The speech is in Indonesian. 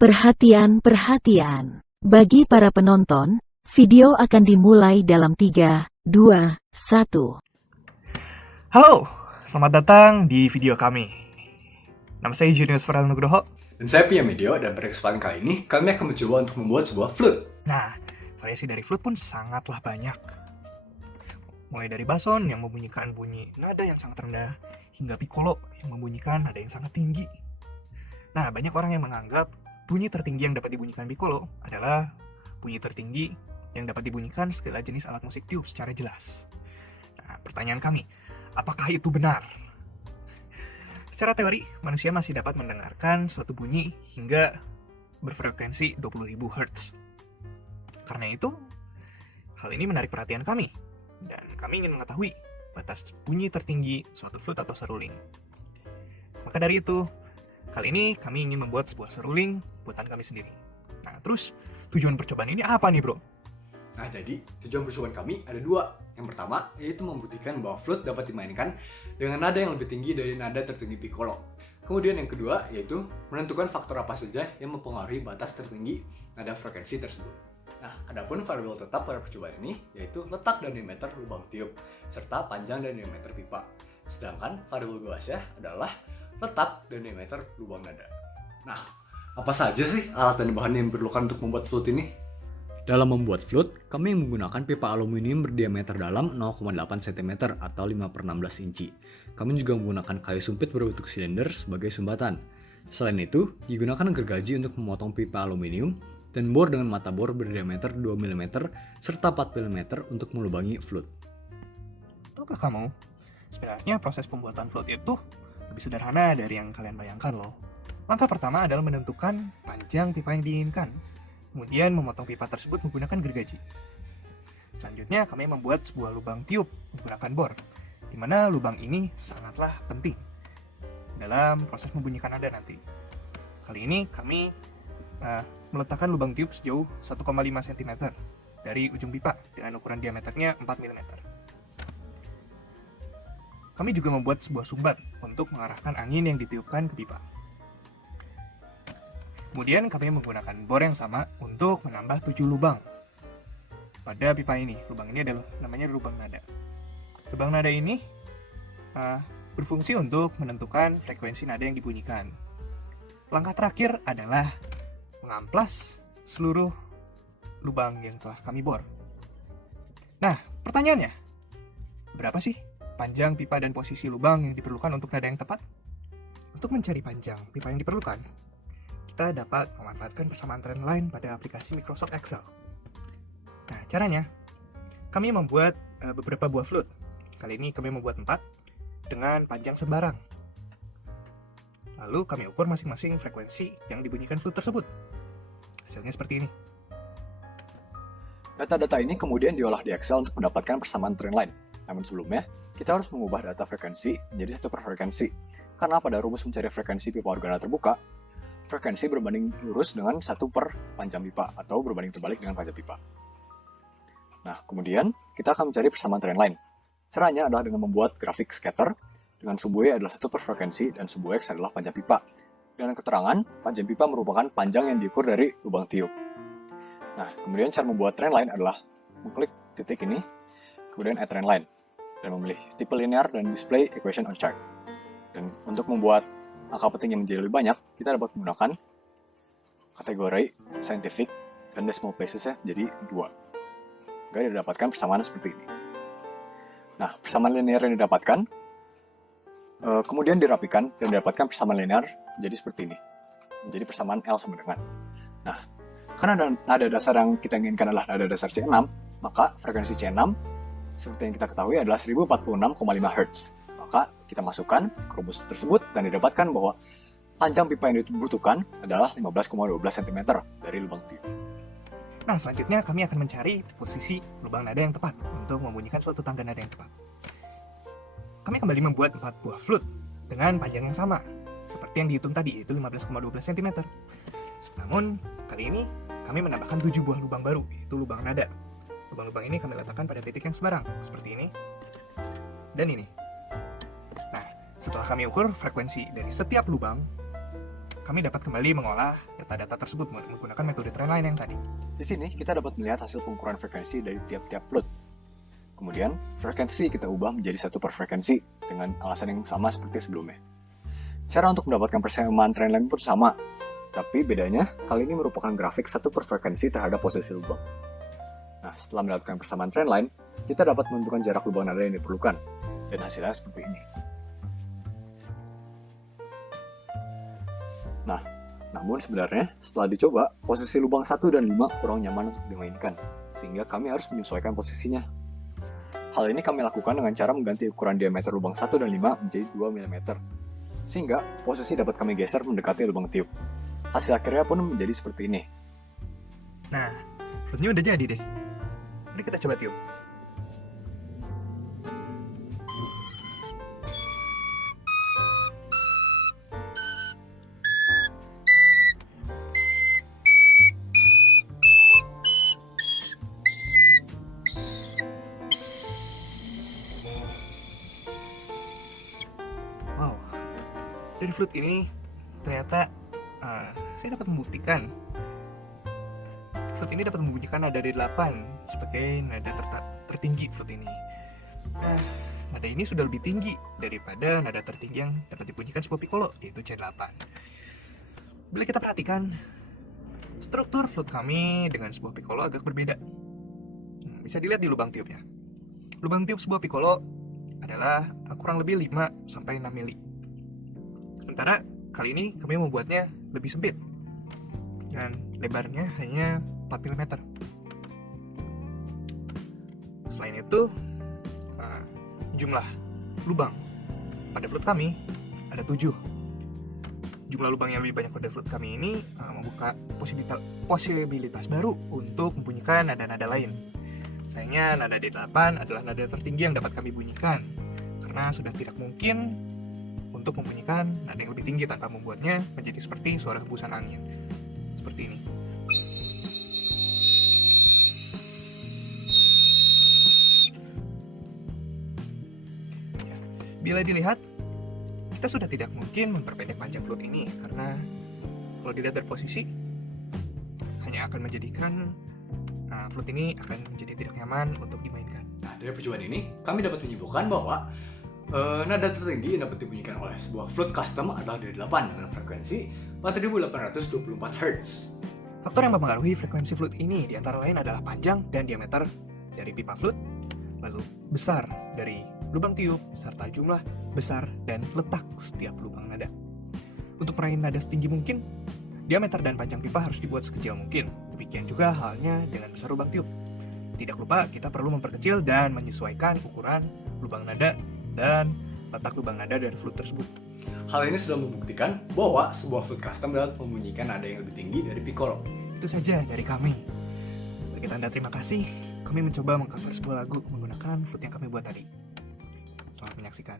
Perhatian. Bagi para penonton, video akan dimulai dalam 3, 2, 1. Halo, selamat datang di video kami. Nama saya Junius Farel Nugroho. Dan saya Pia Medio, dan pada kesempatan kali ini, kami akan mencoba untuk membuat sebuah flute. Nah, variasi dari flute pun sangatlah banyak. Mulai dari bason yang membunyikan bunyi nada yang sangat rendah, hingga piccolo yang membunyikan nada yang sangat tinggi. Nah, banyak orang yang menganggap bunyi tertinggi yang dapat dibunyikan piccolo adalah bunyi tertinggi yang dapat dibunyikan segala jenis alat musik tiup secara jelas. Nah, pertanyaan kami, apakah itu benar? Secara teori, manusia masih dapat mendengarkan suatu bunyi hingga berfrekuensi 20.000 Hz. Karena itu, hal ini menarik perhatian kami, dan kami ingin mengetahui batas bunyi tertinggi suatu flute atau seruling. Maka dari itu, kali ini kami ingin membuat sebuah seruling buatan kami sendiri. Nah, terus tujuan percobaan ini apa nih, bro? Nah, jadi tujuan percobaan kami ada dua. Yang pertama, yaitu membuktikan bahwa flute dapat dimainkan dengan nada yang lebih tinggi dari nada tertinggi piccolo. Kemudian yang kedua, yaitu menentukan faktor apa saja yang mempengaruhi batas tertinggi nada frekuensi tersebut. Nah, adapun variabel tetap pada percobaan ini, yaitu letak dan diameter lubang tiup, serta panjang dan diameter pipa. Sedangkan variabel bebasnya adalah letak dan diameter lubang nada. Nah, apa saja sih alat dan bahan yang diperlukan untuk membuat flute ini? Dalam membuat flute, kami menggunakan pipa aluminium berdiameter dalam 0,8 cm atau 5/16 inci. Kami juga menggunakan kayu sumpit berbentuk silinder sebagai sumbatan. Selain itu, digunakan gergaji untuk memotong pipa aluminium dan bor dengan mata bor berdiameter 2 mm serta 4 mm untuk melubangi flute. Tahukah kamu, sebenarnya proses pembuatan flute itu lebih sederhana dari yang kalian bayangkan loh. Langkah pertama adalah menentukan panjang pipa yang diinginkan. Kemudian memotong pipa tersebut menggunakan gergaji. Selanjutnya kami membuat sebuah lubang tiup menggunakan bor, di mana lubang ini sangatlah penting dalam proses membunyikan nada nanti. Kali ini kami meletakkan lubang tiup sejauh 1,5 cm dari ujung pipa dengan ukuran diameternya 4 mm. Kami juga membuat sebuah sumbat untuk mengarahkan angin yang ditiupkan ke pipa. Kemudian kami menggunakan bor yang sama untuk menambah 7 lubang pada pipa ini. Lubang ini adalah namanya lubang nada. Lubang nada ini berfungsi untuk menentukan frekuensi nada yang dibunyikan. Langkah terakhir adalah mengamplas seluruh lubang yang telah kami bor. Nah, pertanyaannya, berapa sih panjang pipa dan posisi lubang yang diperlukan untuk nada yang tepat? Untuk mencari panjang pipa yang diperlukan, kita dapat memanfaatkan persamaan trendline pada aplikasi Microsoft Excel. Nah, caranya, kami membuat beberapa buah flute. Kali ini kami membuat 4 dengan panjang sembarang. Lalu kami ukur masing-masing frekuensi yang dibunyikan flute tersebut. Hasilnya seperti ini. Data-data ini kemudian diolah di Excel untuk mendapatkan persamaan trendline. Namun sebelumnya, kita harus mengubah data frekuensi menjadi satu per frekuensi. Karena pada rumus mencari frekuensi pipa organa terbuka, frekuensi berbanding lurus dengan 1 per panjang pipa atau berbanding terbalik dengan panjang pipa. Nah, kemudian kita akan mencari persamaan trendline. Caranya adalah dengan membuat grafik scatter dengan sub Y adalah 1 per frekuensi dan sub X adalah panjang pipa. Dengan keterangan, panjang pipa merupakan panjang yang diukur dari lubang tiup. Nah, kemudian cara membuat trendline adalah mengklik titik ini, kemudian add trendline, dan memilih tipe linear dan display equation on chart. Dan untuk membuat angka penting yang menjadi lebih banyak, kita dapat menggunakan kategori scientific dan decimal places-nya jadi 2. Agar didapatkan persamaan seperti ini. Nah, persamaan linear yang didapatkan kemudian dirapikan dan didapatkan persamaan linear jadi seperti ini. Menjadi persamaan L sama dengan. Nah, karena nada dasar yang kita inginkan adalah nada dasar C6, maka frekuensi C6 seperti yang kita ketahui adalah 1046,5 Hz. Maka kita masukkan ke rumus tersebut dan didapatkan bahwa panjang pipa yang dibutuhkan adalah 15,12 cm dari lubang tiup. Nah, selanjutnya kami akan mencari posisi lubang nada yang tepat untuk membunyikan suatu tangga nada yang tepat. Kami kembali membuat 4 buah flute dengan panjang yang sama, seperti yang dihitung tadi, yaitu 15,12 cm. Namun, kali ini kami menambahkan 7 buah lubang baru, yaitu lubang nada. Lubang-lubang ini kami letakkan pada titik yang sembarang, seperti ini dan ini. Setelah kami ukur frekuensi dari setiap lubang, kami dapat kembali mengolah data-data tersebut menggunakan metode trendline yang tadi. Di sini kita dapat melihat hasil pengukuran frekuensi dari tiap-tiap flute. Kemudian, frekuensi kita ubah menjadi satu per frekuensi dengan alasan yang sama seperti sebelumnya. Cara untuk mendapatkan persamaan trendline pun sama, tapi bedanya kali ini merupakan grafik satu per frekuensi terhadap posisi lubang. Nah, setelah mendapatkan persamaan trendline, kita dapat menentukan jarak lubang nada yang diperlukan, dan hasilnya seperti ini. Nah, namun sebenarnya setelah dicoba, posisi lubang 1 dan 5 kurang nyaman untuk dimainkan, sehingga kami harus menyesuaikan posisinya. Hal ini kami lakukan dengan cara mengganti ukuran diameter lubang 1 dan 5 menjadi 2 mm, sehingga posisi dapat kami geser mendekati lubang tiup. Hasil akhirnya pun menjadi seperti ini. Nah, flute-nya udah jadi deh. Mari kita coba tiup. Wow, dari flute ini ternyata saya dapat membuktikan flute ini dapat membunyikan nada D8 sebagai nada tertinggi flute ini. Nah, nada ini sudah lebih tinggi daripada nada tertinggi yang dapat dibunyikan sebuah piccolo, yaitu C8. Bila kita perhatikan, struktur flute kami dengan sebuah piccolo agak berbeda. Bisa dilihat di lubang tiupnya. Lubang tiup sebuah piccolo adalah kurang lebih 5-6 mili. Sementara kali ini kami membuatnya lebih sempit dan lebarnya hanya 4 mm. Selain itu, jumlah lubang pada flute kami ada 7. Jumlah lubang yang lebih banyak pada flute kami ini membuka posibilitas baru untuk membunyikan nada-nada lain. Sayangnya nada D8 adalah nada tertinggi yang dapat kami bunyikan, karena sudah tidak mungkin untuk membunyikan nada yang lebih tinggi tanpa membuatnya menjadi seperti suara hembusan angin. Seperti ini. Ya, bila dilihat, kita sudah tidak mungkin memperpendek panjang flute ini, karena kalau dilihat dari posisi, hanya akan menjadikan flute ini akan menjadi tidak nyaman untuk dimainkan. Nah, dari percobaan ini, kami dapat menyimpulkan bahwa nada tertinggi yang dapat dibunyikan oleh sebuah flute custom adalah D8 dengan frekuensi 4824 Hz. Faktor yang mempengaruhi frekuensi flute ini diantara lain adalah panjang dan diameter dari pipa flute, lalu besar dari lubang tiup, serta jumlah besar dan letak setiap lubang nada. Untuk meraih nada setinggi mungkin, diameter dan panjang pipa harus dibuat sekecil mungkin. Demikian juga halnya dengan besar lubang tiup. Tidak lupa kita perlu memperkecil dan menyesuaikan ukuran lubang nada dan letak lubang nada dari flute tersebut. Hal ini sudah membuktikan bahwa sebuah flute custom dapat membunyikan nada yang lebih tinggi dari piccolo. Itu saja dari kami. Sebagai tanda terima kasih, kami mencoba mengcover sebuah lagu menggunakan flute yang kami buat tadi. Selamat menyaksikan.